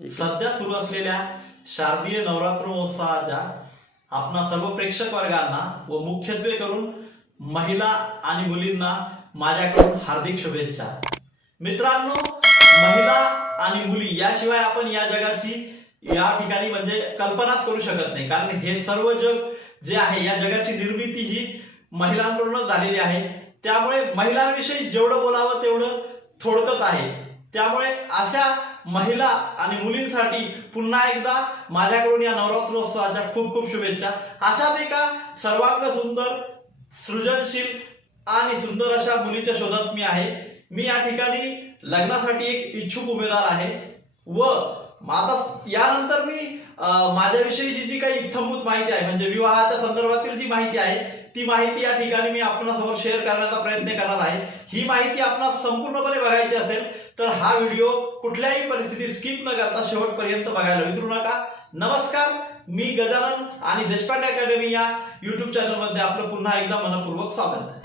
सध्या सुरू असलेल्या शारदीय नवरात्र महोत्सवाच्या आपणा सर्व प्रेक्षक वर्गांना व मुख्यत्वे करून महिला आणि मुलींना माझ्याकडून हार्दिक शुभेच्छा. मित्रांनो महिला आणि मुली याशिवाय आपण या जगाची या ठिकाणी म्हणजे कल्पनाच करू शकत नाही. कारण हे सर्व जग जे आहे या जगाची निर्मिती ही महिलांकडूनच झालेली आहे. त्यामुळे महिलांविषयी जेवढं बोलावं तेवढं थोडकच आहे. त्यामुळे अशा महिला आणि मुलींसाठी पुन्हा एकदा माझ्याकडून या नवरात्रोत्सवाच्या खूप खूप शुभेच्छा. अशाच एका सर्वांग सुंदर सृजनशील आणि सुंदर अशा मुलीच्या शोधात मी आहे. मी या ठिकाणी लग्नासाठी एक इच्छुक उमेदवार आहे. व आता यानंतर मी माझ्याविषयीची जी काही इत्थंभूत माहिती आहे म्हणजे विवाहाच्या संदर्भातील जी माहिती आहे ती माहिती या ठिकाणी मी आपणासमोर शेअर करण्याचा प्रयत्न करणार आहे. ही माहिती आपणास संपूर्णपणे बघायची असेल तर हा व्हिडिओ कुठल्याही परिस्थितीत स्किप न करता शेवटपर्यंत बघायला विसरू नका. नमस्कार मी गजानन आणि देशपांडे अकॅडमी या युट्यूब चॅनलमध्ये आपलं पुन्हा एकदा मनपूर्वक स्वागत.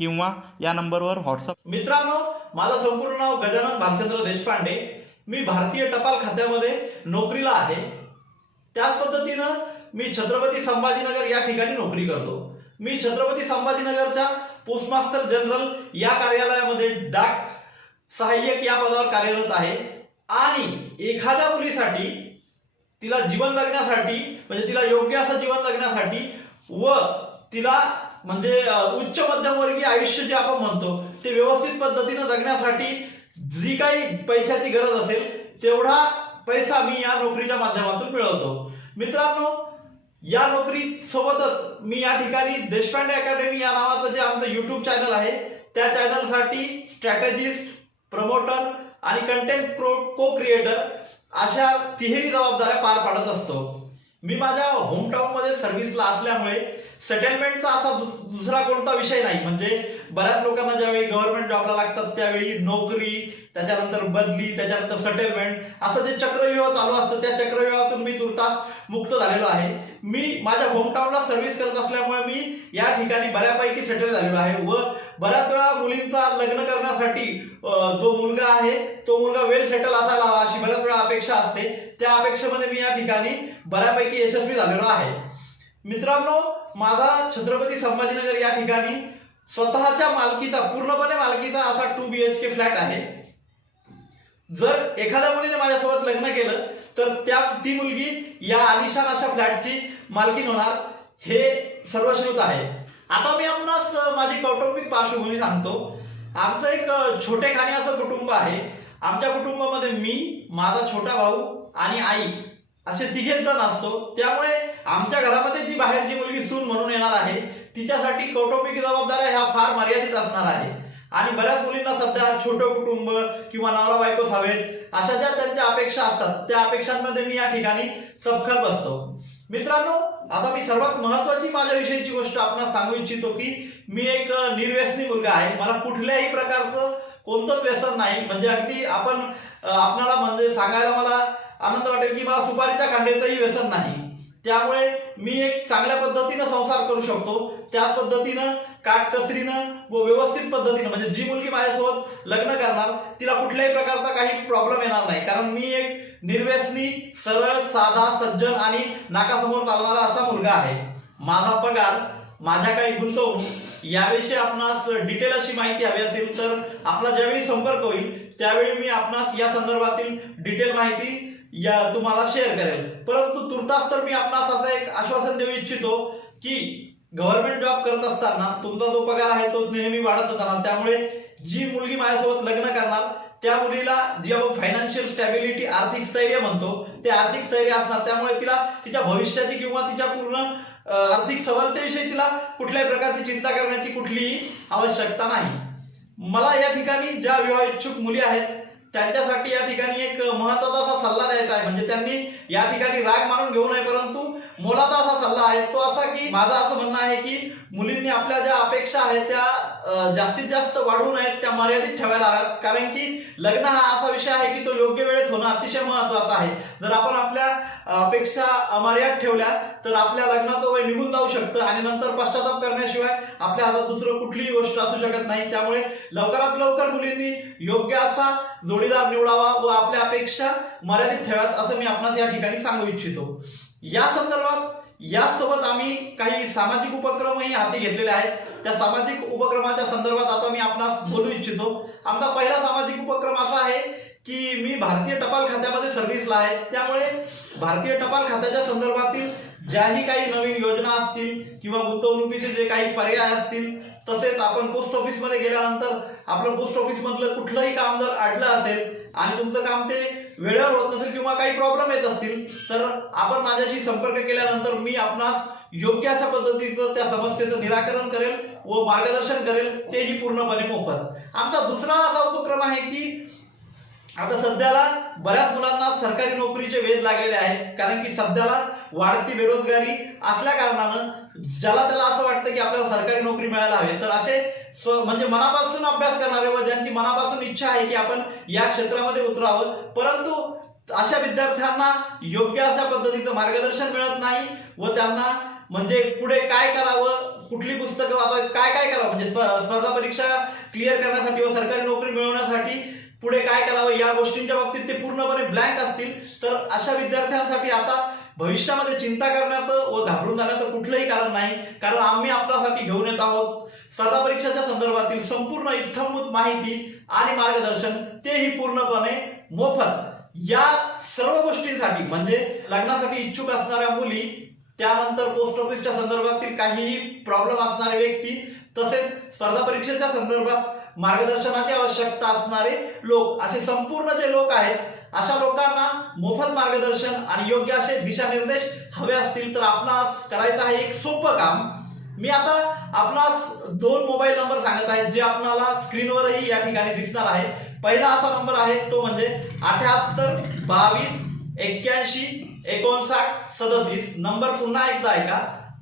किंवा या नंबरवर व्हॉट्सअप मित्रांनो माझं संपूर्ण नाव गजानन भालचंद्र देशपांडे. मी भारतीय टपाल खात्यामध्ये नोकरीला आहे. त्याच पद्धतीनं मी छत्रपती संभाजीनगर या ठिकाणी नोकरी करतो. मी छत्रपती संभाजीनगरच्या पोस्टमास्टर जनरल या कार्यालयामध्ये डाक सहाय्यक या पदावर कार्यरत आहे. आणि एखाद्या मुलीसाठी तिला जीवन जगण्यासाठी म्हणजे तिला योग्य असं जीवन जगण्यासाठी व तिला म्हणजे उच्च मध्यमवर्गीय आयुष्य जे आपण म्हणतो ते व्यवस्थित पद्धतीनं जगण्यासाठी जी काही पैशाची गरज असेल तेवढा पैसा मी या नोकरीच्या माध्यमातून मिळवतो. मित्रांनो या नोकरी सोबतच मी या ठिकाणी देशपांडे अकॅडमी या नावाचं जे आमचं युट्यूब चॅनल आहे त्या चॅनलसाठी स्ट्रॅटेजिस्ट प्रमोटर आणि कंटेंट प्रो को क्रिएटर अशा तिहेरी जबाबदाऱ्या पार पाडत असतो. मी माझ्या होमटाऊन मध्ये सर्व्हिसला असल्यामुळे सेटलमेंटचा असा दुसरा कोणता विषय नाही. म्हणजे बऱ्याच लोकांना ज्यावेळी गव्हर्नमेंट जॉबला लागतात त्यावेळी नोकरी त्याच्यानंतर बदली त्याच्यानंतर सेटलमेंट असं जे चक्रव्यूह चालू असतं त्या चक्रव्यूहातून मी तुर्तास मुक्त झालेलो आहे. मी माझ्या होमटाऊनला सर्व्हिस करत असल्यामुळे मी या ठिकाणी बऱ्यापैकी सेटल झालेलो आहे व बऱ्याच वेळा मुलींचा लग्न करण्यासाठी जो मुलगा आहे तो मुलगा वेल सेटल असायला हवा अशी बऱ्याच वेळा अपेक्षा असते. त्या अपेक्षेमध्ये मी या ठिकाणी बऱ्यापैकी यशस्वी झालेलो आहे. मित्रांनो माझा छत्रपती संभाजीनगर या ठिकाणी स्वतःच्या मालकीचा पूर्णपणे मालकीचा असा two B H K flat आहे. जर एखाद्या मुलीने माझ्यासोबत लग्न केलं तर त्या ती मुलगी या आलिशान अशा फ्लॅटची मालकीन होणार हे सर्वश्रुत आहे. आता मी आपणास माझी कौटुंबिक पार्श्वभूमी सांगतो. आमचं एक छोटे खाणी असं कुटुंब आहे. आमच्या कुटुंबामध्ये मी माझा छोटा भाऊ आणि आई असे तिघेच जण असतो. त्यामुळे आमच्या घरामध्ये जी बाहेरची मुलगी सून म्हणून येणार आहे तिच्यासाठी कौटुंबिक जबाबदाऱ्या ह्या फार मर्यादित असणार आहे. आणि बऱ्याच मुलींना सध्या छोटं कुटुंब किंवा नवरा बायकोच हवेत अशा ज्या त्यांच्या अपेक्षा असतात त्या अपेक्षांमध्ये मी या ठिकाणी सबखल बसतो. मित्रांनो आता मी सर्वात महत्वाची माझ्याविषयीची गोष्ट आपणास सांगू इच्छितो की मी एक निर्व्यसनी मुलगा आहे. मला कुठल्याही प्रकारचं कोणतंच व्यसन नाही. म्हणजे अगदी आपण आपणाला म्हणजे सांगायला मला आनंद वाटेल की मला सुपारीच्या कांड्याचंही व्यसन नाही. त्यामुळे मी एक चांगल्या पद्धतीनं संसार करू शकतो. त्याच पद्धतीनं काटकसरीनं व व्यवस्थित पद्धतीनं म्हणजे जी मुलगी माझ्यासोबत लग्न करणार तिला कुठल्याही प्रकारचा काही प्रॉब्लेम येणार नाही. कारण मी एक निर्व्यसनी सरळ साधा सज्जन आणि नाकासमोर चालणारा असा मुलगा आहे. माझा पगार माझ्या काही गुंतवणूक याविषयी आपणास डिटेल अशी माहिती हवी असेल तर आपला ज्यावेळी संपर्क होईल त्यावेळी मी आपणास या संदर्भातील डिटेल माहिती या तुम्हाला शेअर करेल. परंतु तुर्तास तर मी आपणास असं एक आश्वासन देऊ इच्छितो की गव्हर्नमेंट जॉब करत असताना तुमचा जो पगार आहे तो नेहमी वाढत राहणार त्यामुळे जी मुलगी माझ्यासोबत लग्न करणार त्या मुलीला जी आपण फायनान्शियल स्टॅबिलिटी आर्थिक स्थैर्य म्हणतो ते आर्थिक स्थैर्य असणार. त्यामुळे तिला तिच्या भविष्याची किंवा तिच्या पूर्ण आर्थिक सबलतेविषयी तिला कुठल्याही प्रकारची चिंता करण्याची कुठलीही आवश्यकता नाही. मला या ठिकाणी ज्या विवाह इच्छुक मुली आहेत त्यांच्यासाठी या ठिकाणी एक महत्त्वाचा असा सल्ला द्यायचा आहे. म्हणजे त्यांनी या ठिकाणी राग मानून घेऊ नये परंतु मोलाचा असा सल्ला आहे तो असा की माझं असं म्हणणं आहे की मुलींनी आपल्या ज्या अपेक्षा आहेत त्या जास्तीत जास्त वाढवू नयेत त्या मर्यादित ठेवायला हव्यात. कारण की लग्न हा असा विषय आहे की तो योग्य वेळेत होणं अतिशय महत्त्वाचा आहे. जर आपण आपल्या अपेक्षा अमर्याद ठेवल्या तर आपल्या लग्नाचं वय निघून जाऊ शकतं आणि नंतर पश्चाताप करण्याशिवाय आपल्या हातात दुसरं कुठलीही गोष्ट असू शकत नाही. त्यामुळे लवकरात लवकर मुलींनी योग्य असा जोडीदार निवडावा व आपल्या अपेक्षा मर्यादित ठेवाव्यात असं मी आपणास या ठिकाणी सांगू इच्छितो. या संदर्भात यासोबत आम्ही काही सामाजिक उपक्रमही हाती घेतलेले आहेत. त्या सामाजिक उपक्रमाच्या संदर्भात आता मी आपणास बोलू इच्छितो. आमचा पहिला सामाजिक उपक्रम असा आहे की मी भारतीय टपाल खात्यामध्ये सर्व्हिसला आहे. त्यामुळे भारतीय टपाल खात्याच्या संदर्भातील ज्याही काही नवीन योजना असतील किंवा गुंतवणुकीचे जे काही पर्याय असतील तसेच आपण पोस्ट ऑफिसमध्ये गेल्यानंतर आपलं पोस्ट ऑफिसमधलं कुठलंही काम जर अडलं असेल आणि तुमचं काम ते वेळेवर होत नसेल किंवा काही प्रॉब्लेम येत असतील तर आपण माझ्याशी संपर्क केल्यानंतर मी आपणास योग्य अशा पद्धतीचं त्या समस्येचं निराकरण करेल व मार्गदर्शन करेल तेही पूर्णपणे मोफत. आमचा दुसरा असा उपक्रम आहे की आता सध्याला बऱ्याच मुलांना सरकारी नोकरीचे वेध लागलेले आहेत. कारण की सध्याला वाढती बेरोजगारी असल्या कारणानं ज्याला त्याला असं वाटतं की आपल्याला सरकारी नोकरी मिळायला हवी. तर असे स्व- म्हणजे मनापासून अभ्यास करणारे व ज्यांची मनापासून इच्छा आहे की आपण या क्षेत्रामध्ये उतरावं परंतु अशा विद्यार्थ्यांना योग्य अशा पद्धतीचं मार्गदर्शन मिळत नाही व त्यांना म्हणजे पुढे काय करावं कुठली पुस्तकं वाचावी काय काय करावं? म्हणजे स्प- स्पर्धा परीक्षा क्लिअर करण्यासाठी व सरकारी नोकरी मिळवण्यासाठी पुढे काय करावं? या गोष्टींच्या बाबतीत ते पूर्णपणे ब्लँक असतील. तर अशा विद्यार्थ्यांसाठी आता भविष्यामध्ये चिंता करण्याचं व घाबरून जाण्याचं कुठलंही कारण नाही. कारण आम्ही आपल्यासाठी घेऊन येत आहोत. स्पर्धा परीक्षेच्या संदर्भातील संपूर्ण इत्थंभूत माहिती आणि मार्गदर्शन तेही पूर्णपणे मोफत. या सर्व गोष्टींसाठी म्हणजे लग्नासाठी इच्छुक असणाऱ्या मुली त्यानंतर पोस्ट ऑफिसच्या संदर्भातील काहीही प्रॉब्लेम असणारे व्यक्ती तसेच स्पर्धा परीक्षेच्या संदर्भात मार्गदर्शनाची आवश्यकता असणारे लोक असे संपूर्ण जे लोक आहेत अशा लोकांना मोफत मार्गदर्शन आणि योग्य असे दिशानिर्देश हवे असतील तर आपणास करायचं आहे एक सोपं काम. मी आता आपणास दोन मोबाईल नंबर सांगत आहे जे आपणाला स्क्रीनवरही या ठिकाणी दिसणार आहे. पहिला असा नंबर आहे तो म्हणजे अठ्याहत्तर बावीस एक्क्याऐंशी एकोणसाठ सदतीस. नंबर पुन्हा एकदा ऐका.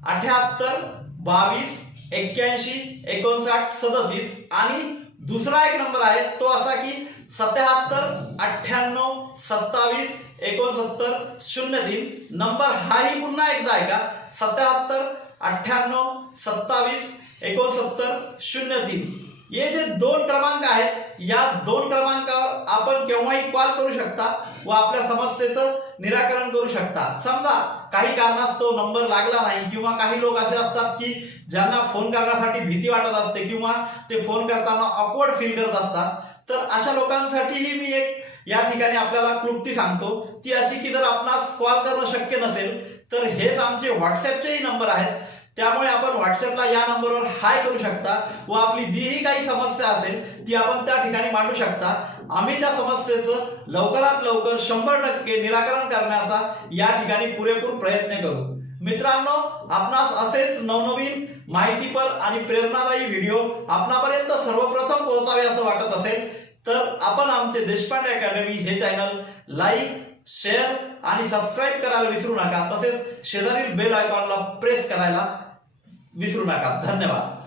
अठ्याहत्तर बावीस एक्क्याऐंशी एकोणसाठ सदतीस आणि दुसरा एक नंबर आहे तो असा की सत्याहत्तर अठ्ठ्याण्णव सत्तावीस एकोणसत्तर शून्य तीन. नंबर हाही पुन्हा एकदा आहे का सत्याहत्तर अठ्ठ्याण्णव सत्तावीस एकोणसत्तर शून्य तीन. हे जे दोन क्रमांक आहेत या दोन क्रमांकावर आपण केव्हाही कॉल करू शकता व आपल्या समस्येचं निराकरण करू शकता. समजा काही कारणास्तव नंबर लागला नाही किंवा काही लोक असे असतात की ज्यांना फोन करण्यासाठी भीती वाटत असते किंवा ते फोन करताना ऑकवर्ड फील करत असतात. तर अशा लोकांसाठीही मी एक या ठिकाणी आपल्याला क्लुप्ती सांगतो ती अशी की जर आपणास कॉल करणं शक्य नसेल तर हेच आमचे व्हॉट्सअपचेही नंबर आहेत. त्यामुळे आपण व्हॉट्सअपला या नंबरवर हाय करू शकता व आपली जीही काही समस्या असेल ती आपण त्या ठिकाणी मांडू शकता. आम्ही त्या समस्येचं लवकरात लवकर शंभर टक्के निराकरण करण्याचा या ठिकाणी पुरेपूर प्रयत्न करू. मित्रांनो आपणास असेच नवनवीन माहितीपर आणि प्रेरणादायी व्हिडिओ आपणापर्यंत सर्वप्रथम पोहोचावे असं वाटत असेल तर आपण आमचे देशपांडे अकॅडमी हे चॅनल लाईक शेअर आणि सबस्क्राईब करायला विसरू नका. तसेच शेजारील बेल आयकॉनला प्रेस करायला विसरू नका. धन्यवाद.